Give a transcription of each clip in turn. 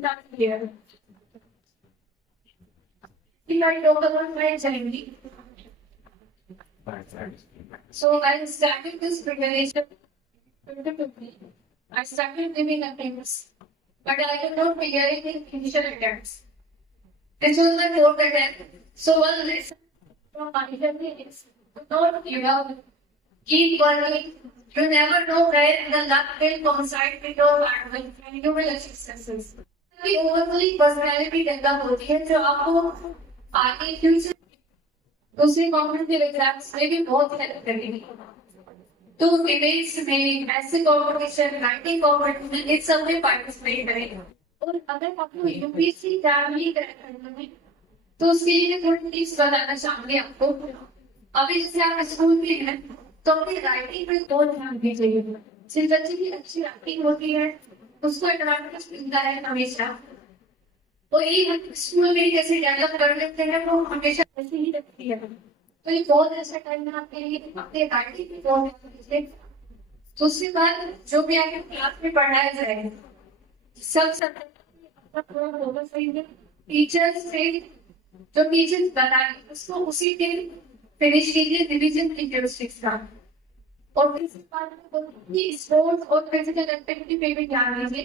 not here. We are talking about my journey. So I started this preparation 2020. I started giving attempts, but I did not figure it in initial attempts. This was my fourth attempt. So one lesson from my journey is to not give up. Keep working. You never know where the luck will coincide with your hard work and you will achieve success. की overall personality develop होती है जो आपको आगे future दूसरे competitive exams में भी बहुत हेल्प करेगी। तो डिबेट्स में, ऐसे कॉम्पिटिशन, राइटिंग कॉम्पिटिशन, इस सब में पार्टिसिपेट करें। और अगर आपको यूपीएससी एग्जाम करना है तो उसके लिए थोड़ी टिप्स बताना चाहूंगी आपको। अभी जैसे आप स्कूल में हैं तो अपनी राइटिंग पे बहुत ध्यान दीजिए। जिस बच्चे की अच्छी राइटिंग होती है उसको एडवांटेज मिलता है हमेशा। तो ये स्कूल में जैसे डेवलप कर लेते हैं वो हमेशा ऐसे ही रखती है। तो ये बहुत अच्छा टाइम है आपके लिए, अपने राइटिंग पे बहुत ध्यान दीजिए। तो उसके बाद जो भी आपके क्लास में पढ़ाया जाएगा सब टीचर्स से जो टीचर्स बताए उसको उसी दिन फिनिश कीजिए रिविजन लिंग्विस्टिक्स का। और स्पोर्ट्स और फिजिकल एक्टिविटी पे भी ध्यान दीजिए।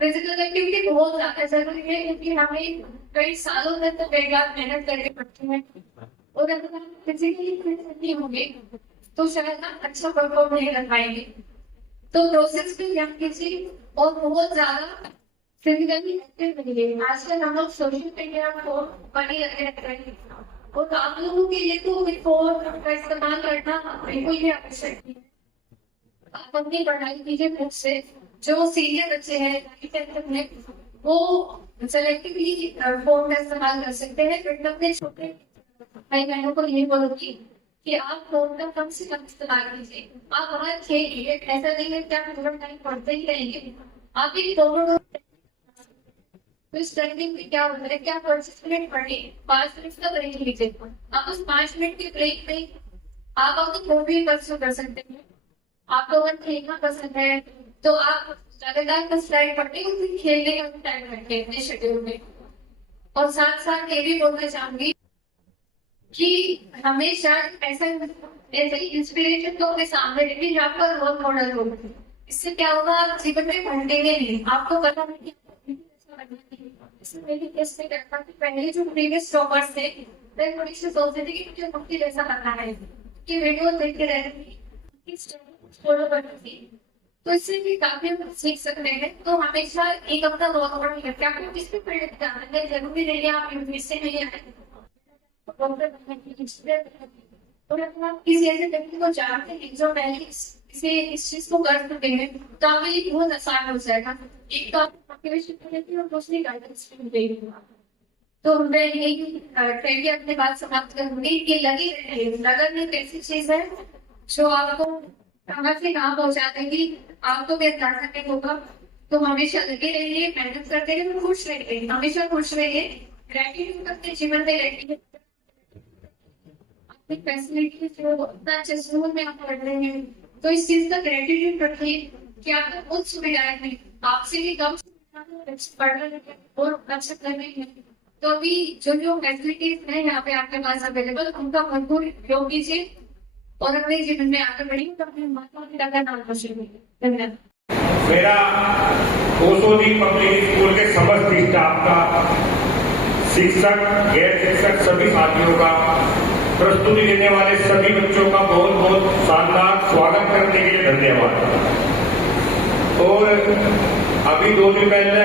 फिजिकल एक्टिविटी बहुत ज्यादा जरूरी है क्योंकि हमें कई सालों तक बेकार मेहनत करनी पड़ती है और अगर हम फिजिकली फिट नहीं होंगे तो शायद हम अच्छा परफॉर्म नहीं कर पाएंगे। तो प्रोसेस पे ध्यान दीजिए और बहुत ज्यादा फिजिकली एक्टिव रहिए। आजकल हम लोग सोशल मीडिया को बड़ी लगे रहते हैं और आप लोगों के लिए तो फोन का इस्तेमाल करना बिल्कुल ही आवश्यक है। आप अपनी पढ़ाई कीजिए खुद से। जो सीनियर बच्चे हैं में वो सेलेक्टिवली फोन का इस्तेमाल कर सकते हैं। फिर अपने छोटे भाई बहनों को यही बोलूंगी कि आप फोन का कम से कम इस्तेमाल कीजिए। आप हमारे खेलिए, ऐसा नहीं है कि आप पूरा टाइम पढ़ते ही रहेंगे। आप एक तो इस टाइमिंग में क्या होता है कि आप 25 मिनट पढ़िए, 5 मिनट का ब्रेक लीजिए। आप उस 5 मिनट के ब्रेक में आप अपनी मूवी परस्यू कर सकते हैं। आपको अगर खेलना पसंद है तो आप लगातार का स्लाइड पढ़ते हैं फिर खेलने का टाइम रखें अपने शेड्यूल में। और साथ साथ ये भी बोलना चाहूंगी कि हमेशा ऐसा इंस्पिरेशन तो अपने सामने रखिए जो आपका रोल मॉडल हो। इससे क्या होगा, आप जीवन में भटकेंगे नहीं। आपको पता नहीं पहले जो प्रीवियस टॉपर्स थे थोड़ी सी सोचते थे कि मुझे मुक्ति जैसा बनना है कि वीडियो देखते रहते फॉलो करती थी। तो इससे भी काफी हम सीख सकते हैं। तो हमेशा एक अपना रोल मॉडल रखें। आपको किस पे प्रेरित करना है जरूरी नहीं है आप यूपीएससी में ही आए और आप किसी ऐसे व्यक्ति को जानते हैं जो पहले इस चीज को कर चुके हैं तो हमें बहुत आसान हो जाएगा। एक तो आप मोटिवेशन देती है और दूसरी गाइडेंस भी देगी। तो मैं यही ट्रेंड अपने बात समाप्त करूंगी कि लगन एक ऐसी चीज है जो आपको कहाँ से कहाँ पहुंचा देगी, आपको भी अंदाजा नहीं होगा। तो हमेशा लगे रहिए, मेहनत करते रहिए, खुश रहिए, हमेशा खुश रहिए। ग्रेटिट्यूड अपने जीवन में रखिए। अपनी फैसिलिटी जो इतना अच्छे स्कूल में आप पढ़ रहे हैं तो इस चीज का ग्रेटिट्यूड रखिए कि आपको बहुत सुविधाएं हैं, आपसे भी कम पढ़ रहे हैं और अच्छा कर रहे हैं। तो अभी जो फैसिलिटीज है यहाँ पे आपके पास अवेलेबल उनका भरपूर उपयोग कीजिए और अपने जीवन में आगे बढ़िए तो अपने माता पिता का नाम रोशन करिए। धन्यवाद। मेरा ओसोदी पब्लिक स्कूल के समस्त स्टाफ का, शिक्षक, गैर शिक्षक सभी साथियों का, प्रस्तुति देने वाले सभी बच्चों का बहुत बहुत शानदार स्वागत करने के लिए धन्यवाद। और अभी 2 दिन पहले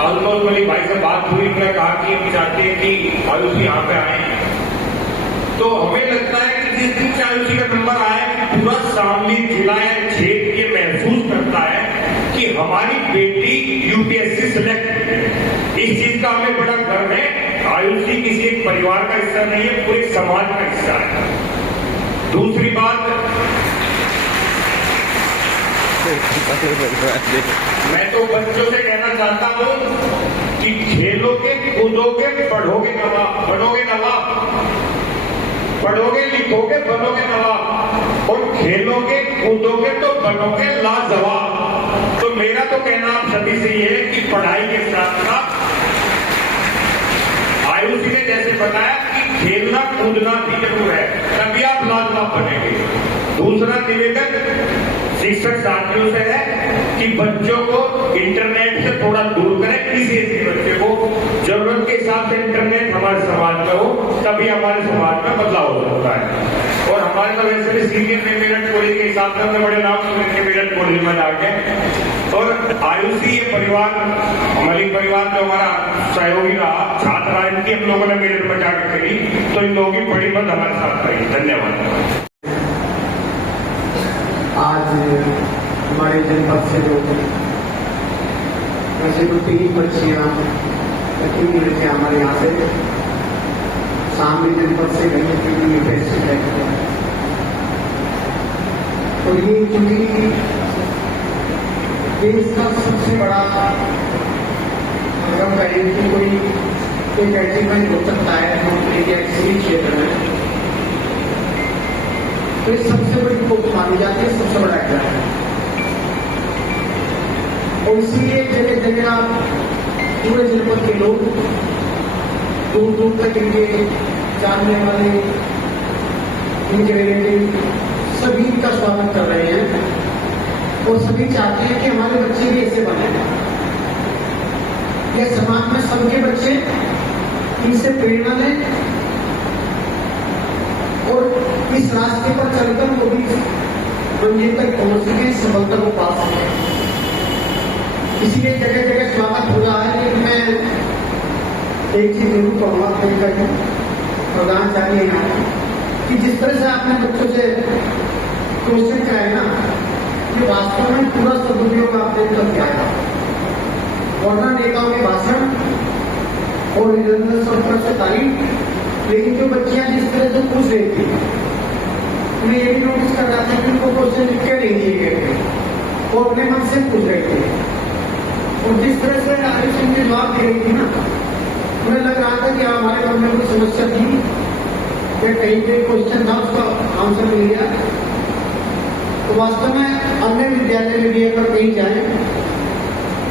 आलमोल मलिक भाई से बात हुई, उन्होंने कहा कि हम चाहते हैं कि आयुषी यहाँ पे आए। तो हमें लगता है कि जिस दिन से आयुषी का नंबर आया पूरा शामली जिला या क्षेत्र ये महसूस करता है कि हमारी बेटी यूपीएससी सिलेक्ट। इस चीज का हमें बड़ा गर्व है। आयुषी किसी एक परिवार का हिस्सा नहीं है, पूरे समाज का हिस्सा है। दूसरी बात, मैं तो बच्चों से कहना चाहता हूं कि खेलोगे, कूदोगे, पढ़ोगे नवाब, बनोगे नवाब। पढ़ोगे, लिखोगे, बनोगे नवाब। और खेलोगे, कूदोगे तो बनोगे लाजवाब। तो मेरा तो कहना आप सभी से ये है कि पढ़ाई के साथ बताया कि खेलना कूदना भी जरूर है, तभी आप लाजवाब बनेंगे। दूसरा निवेदन शिक्षक साथियों से है कि बच्चों को इंटरनेट से थोड़ा दूर करें। किसी ऐसे बच्चे को जरूरत के हिसाब से इंटरनेट हमारे समाज में हो, तभी हमारे समाज में बदलाव हो सकता है। और हमारे तो वैसे भी सीनियर मेरिट कॉलेज के हिसाब से हमने बड़े नाम सुने मेरिट कॉलेज में जाके। और आयुषी ये परिवार, मलिक परिवार जो हमारा सहयोगी रहा, छात्र इनकी हम लोगों ने मेरिट में जाकर करी, तो इन लोगों की बड़ी मदद हमारे साथ रही। धन्यवाद। आज हमारे जनपद से जो वैसे तो 3 बच्चियां हमारे यहाँ से सामने जनपद से गई, 3 यूनिवर्सिटी है। तो ये चूंकि देश का सबसे बड़ा अगर कहें कि कोई एक अचीवमेंट हो सकता है तो एक क्षेत्र में, तो ये सबसे बड़ी पोस्ट मानी जाती है, सबसे बड़ा एग्जाम है। और इसीलिए जगह जगह पूरे जनपद के लोग दूर दूर तक इनके जानने वाले, इनके रिलेटिव सभी इनका स्वागत कर रहे हैं और सभी चाहते हैं कि हमारे बच्चे भी ऐसे बने। यह समाज में सबके बच्चे इनसे प्रेरणा लें और इस रास्ते पर चलकर वो भी मंजिल तक पहुंच सके, सफलता को पा सके। इसीलिए जगह जगह स्वागत हो रहा है। लेकिन मैं एक चीज जरूर कहूंगा प्रधान चाहिए यहाँ कि जिस तरह से आपने बच्चों से क्वेश्चन कराए ना, ये वास्तव में पूरा सदुपयोग आपने कर दिया था। वरना नेताओं के भाषण और निरंतर संपर्क से तारीफ, लेकिन जो बच्चियां जिस तरह से पूछ रही थी, उन्हें ये भी नोटिस कर रहा था कि उनको क्वेश्चन लिख के नहीं दिए गए थे और अपने मन से पूछ रहे थे। और जिस तरह से आयुष उनके जवाब दे रही थी ना, उन्हें लग रहा था कि हमारे मन में कोई समस्या थी या कहीं पे क्वेश्चन था, उसका आंसर मिल गया। तो वास्तव में अन्य विद्यालय में भी अगर कहीं जाए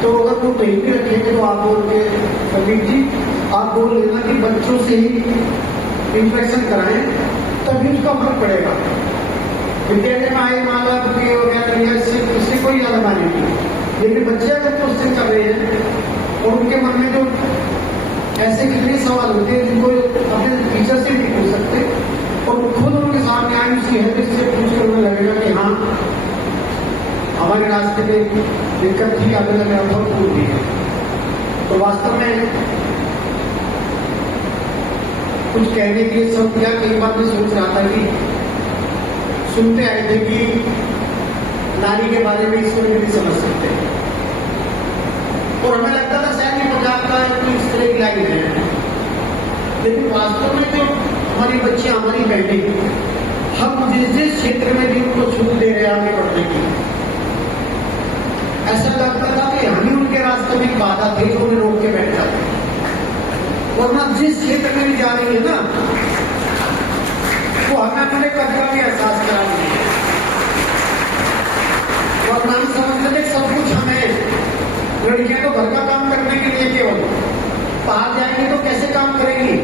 तो अगर वो कहीं भी रखेंगे तो आप बोल के संदीप जी आप बोल लेना कि बच्चों से ही इंट्रैक्शन कराएं, तभी उसका फर्क पड़ेगा। विद्यालय में आए माला वगैरह इससे कोई ज्यादा मानी नहीं, लेकिन बच्चे अगर क्वेश्चन कर रहे हैं और उनके मन में जो ऐसे कितने सवाल होते हैं जिनको अपने टीचर से नहीं पूछ सकते और खुद उनके सामने आए उसकी हेल्प से पूछ कर उन्हें लगेगा कि हाँ हमारे रास्ते पे दिक्कत थी, आगे लग रहा बहुत दूर थी। तो वास्तव में कुछ कहने के लिए सब किया। कई बार मैं सोच रहा था कि सुनते आए थे कि नारी के बारे में ईश्वर नहीं समझ सकते, और हमें लगता था शायद ये पंजाब का इस तरह की लाइन है। लेकिन वास्तव में जो हमारी बच्चियां, हमारी बहनें, हम जिस जिस क्षेत्र में भी उनको छूट दे रहे हैं आगे बढ़ने की, ऐसा लगता था कि हम ही उनके रास्ते में बाधा थे जो उन्हें रोक के बैठ जाते। वरना जिस क्षेत्र में भी जा रही है ना, वो हमें अपने कब्जा में एहसास करा रही है। वरना हम समझते थे सब कुछ हमें, लड़कियां तो घर का काम करने के लिए केवल, बाहर जाएंगे तो कैसे काम करेंगी।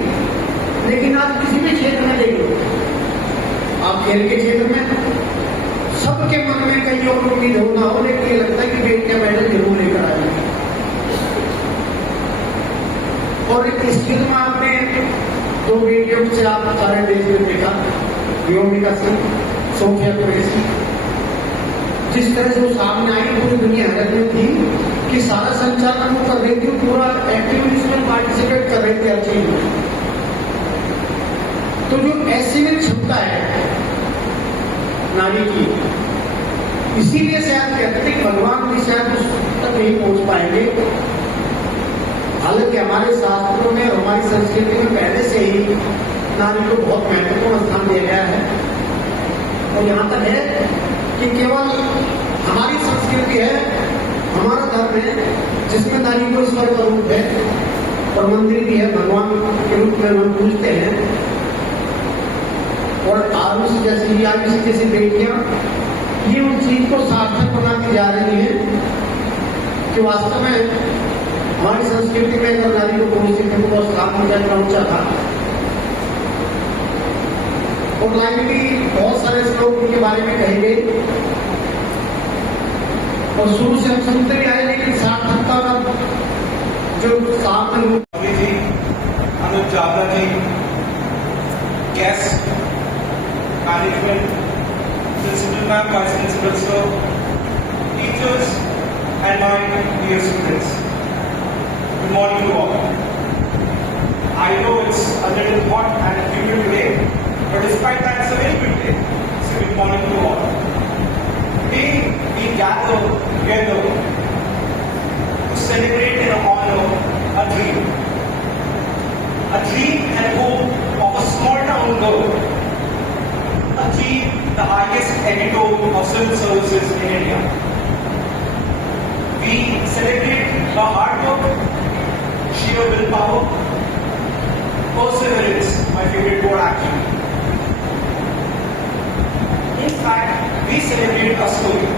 लेकिन आप किसी भी क्षेत्र में देख लो, आप खेल के क्षेत्र में सबके मन में कहीं और उम्मीद हो ना हो, लेकिन ये लगता है कि बेटियां मेडल जरूर लेकर आएंगी। और इस क्षेत्र में आपने 2 बेटियों से आप सारे देश में देखा, योगिका सिंह, सोफिया कुरैशी, जिस तरह से वो सामने आई पूरी दुनिया हैरत में थी कि सारा संचालन वो कर रही थी, पूरा एक्टिविटीज में पार्टिसिपेट कर रही थी हर चीज में। तो जो ऐसी में क्षमता है नारी की, इसीलिए शायद कहते थे भगवान भी शायद उस तक नहीं पहुंच पाएंगे। हालांकि हमारे शास्त्रों में, हमारी संस्कृति में पहले से ही नारी को बहुत महत्वपूर्ण स्थान दिया गया है। और यहाँ तक है कि केवल हमारी संस्कृति है, हमारा धर्म है जिसमें नारी को ईश्वर का रूप है और मंदिर भी है, भगवान के रूप में हम पूजते हैं। और आरुष जैसी आयुष जैसी बेटियां ये उन चीज को सार्थक बनाती जा रही हैं कि वास्तव में हमारी संस्कृति में अगर नारी को पुरुष के बहुत स्थान मिल जाए ऊंचा था, और लाइन भी बहुत सारे श्लोक उनके बारे में कहे गए और शुरू से हम सुनते भी आए, लेकिन सार्थकता का जो सार्थक रूप अभी जी Anuj Chawla ji, guest management, principal ma'am, vice principal sir, teachers and my dear students, good morning to all. I know it's a little hot and humid today, but despite that, it's a very good day. So good morning to all. Today we gather together to celebrate and honor a dream and hope of a small town girl, achieve the highest epitome of civil services in India. We celebrate her hard work, sheer willpower, perseverance, my favorite word actually. In fact, we celebrate a story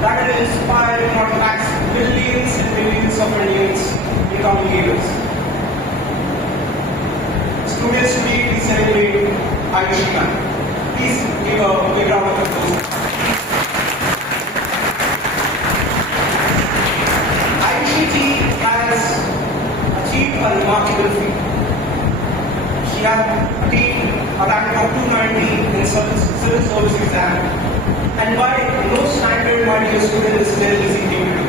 that will inspire and impact millions and millions of Indians in coming years. Students, today we celebrate Ayushi ma'am. Please give a big round of applause. Ayushi ji has achieved a remarkable feat. She has attained a rank of 290 in civil service exam, and by no standard, my dear student, is very easy thing to do.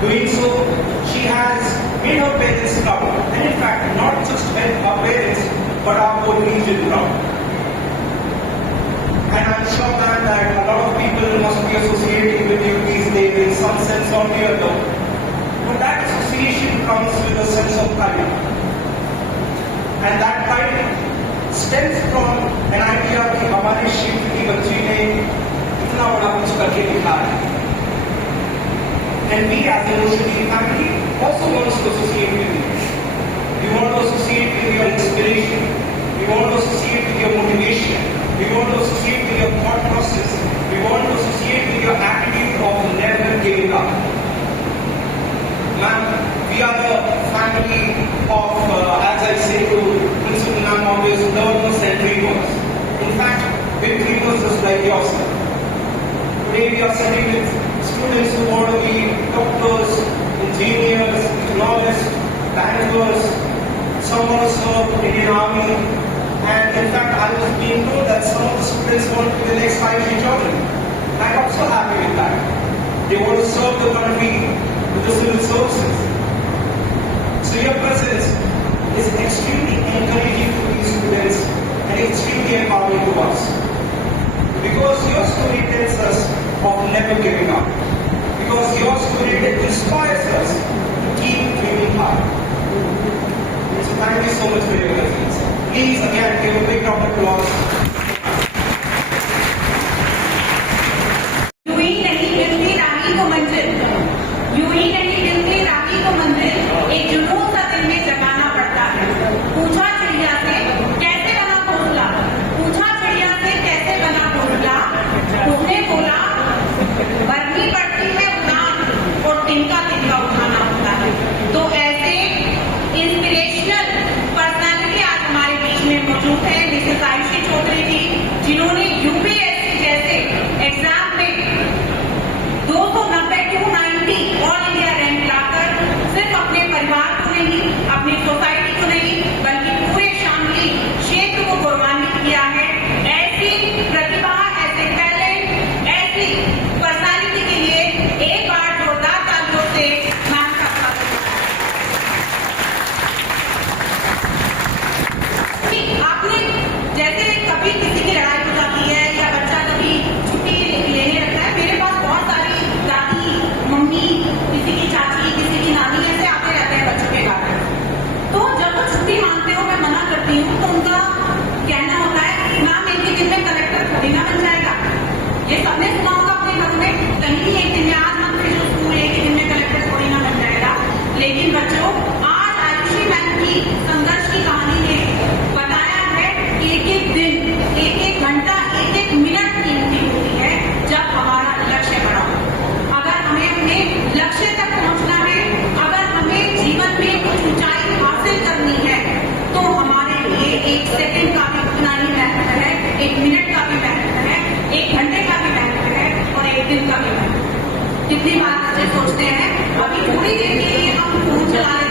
Doing so, she has made her parents proud, and in fact, not just her parents, but our whole region proud. And I'm sure that a lot of people must be associating with you these days in some sense or the other. But that association comes with a sense of pride. And that pride stems from an idea कि हमारे क्षेत्र की बच्ची ने इतना बड़ा कुछ करके दिखाया है. And we as a Roshni family also want to associate with you. We want to associate with your inspiration. We want to associate with your motivation. We want to associate with your thought process. We want to associate with your attitude of never giving up. Ma'am, we are the family of, as I say to Principal Ma'am always, learners and dreamers. In fact, big dreamers just like yourself. Today we are sitting with students who want to be doctors, engineers, economists, bankers, some want to serve Indian Army, and in fact I was being told that some of the students want to be the next 5G children. I got so happy with that. They want to serve the country with the civil services. So your presence is extremely encouraging to these students and extremely empowering to us. Because your story tells us of never giving up. Because your story inspires us to keep dreaming hard. So thank you so much for your presence. Please again give a big round of applause. एक जुनून सा दिल में जगाना पड़ता है. पूछा चिड़िया से कैसे बना घोंसला, पूछा चिड़िया से कैसे बना घोंसला, उसने बोला भरनी पड़ती है उड़ान और तिनका तिनका उठाना होता है. तो ऐसे इंस्पिरेशनल पर्सनालिटी आज हमारे बीच में मौजूद है मिसेस आयुषी चौधरी जी, जिन्होंने यूपीएससी जैसे एग्जाम में 290 to 90 ऑल इंडिया रैंक लाकर सिर्फ अपने परिवार को नहीं, अपनी सोसाइटी को नहीं, बल्कि पूरे शामली क्षेत्र को गौरवान्वित किया है. ऐसी प्रतिभा, ऐसे टैलेंट, ऐसी पर्सनालिटी के लिए एक बार जोरदार तालियों से मैम का स्वागत. आपने जैसे कभी किसी की लड़ाई हो जाती है या बच्चा कभी छुट्टी लेने लगता है, मेरे पास बहुत सारी दादी, मम्मी, किसी की चाची, किसी की नानी ऐसे आते रहते हैं बच्चों के घर. तो जब वो छुट्टी मांगते हो, मैं मना करती हूँ, तो उनका कहना होता है कि मैम एक ही दिन में कलेक्टर थोड़ी ना बन जाएगा. ये सबने सुना होगा अपने घर में, कहीं एक दिन में आज मंत्री जो स्कूल एक ही दिन में कलेक्टर थोड़ी ना बन जाएगा. लेकिन बच्चों, आज आयुषी मैम की संघर्ष की कहानी ने बताया है कि एक एक दिन, एक एक घंटा, एक एक मिनट कीमती होती है जब हमारा लक्ष्य बड़ा हो. अगर हमें अपने लक्ष्य तक पहुंचना है, अगर हमें जीवन में कुछ ऊंचाई हासिल करनी है, तो हम कितनी बार बच्चे सोचते हैं अभी थोड़ी देर के लिए हम फोन चला लेते